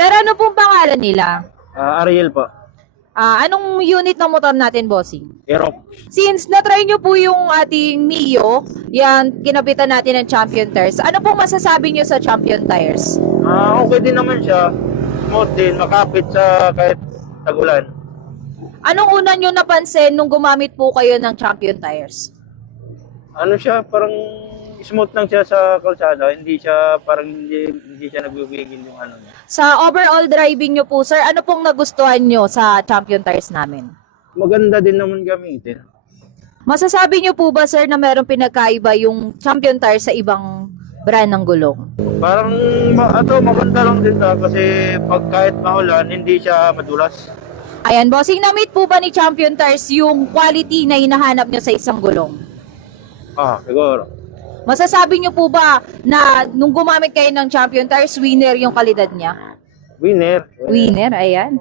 Sir, ano pong pangalan nila? Ariel po. Anong unit ng motor natin, bossing? Aerox. Since na-try nyo po yung ating Mio, yan, kinapitan natin ng Champion Tires. Ano pong masasabi nyo sa Champion Tires? Okay din naman siya. Smooth din, makapit sa kahit tagulan. Anong una nyo napansin nung gumamit po kayo ng Champion Tires? Ano siya, parang smooth lang siya sa kalsada. Hindi siya, parang hindi siya nagbibigil yung ano niya. Sa overall driving nyo po, sir, ano pong nagustuhan nyo sa Champion Tires namin? Maganda din naman gamitin. Masasabi nyo po ba, sir, na merong pinagkaiba yung Champion Tires sa ibang brand ng gulong? Parang, maganda lang din ta kasi pag kahit maulan, hindi siya madulas. Ayan, bossing, na-meet po ba ni Champion Tires yung quality na hinahanap nyo sa isang gulong? Siguro. Masasabi nyo po ba na nung gumamit kayo ng Champion Tires, winner yung kalidad niya? Winner. Winner, ayan.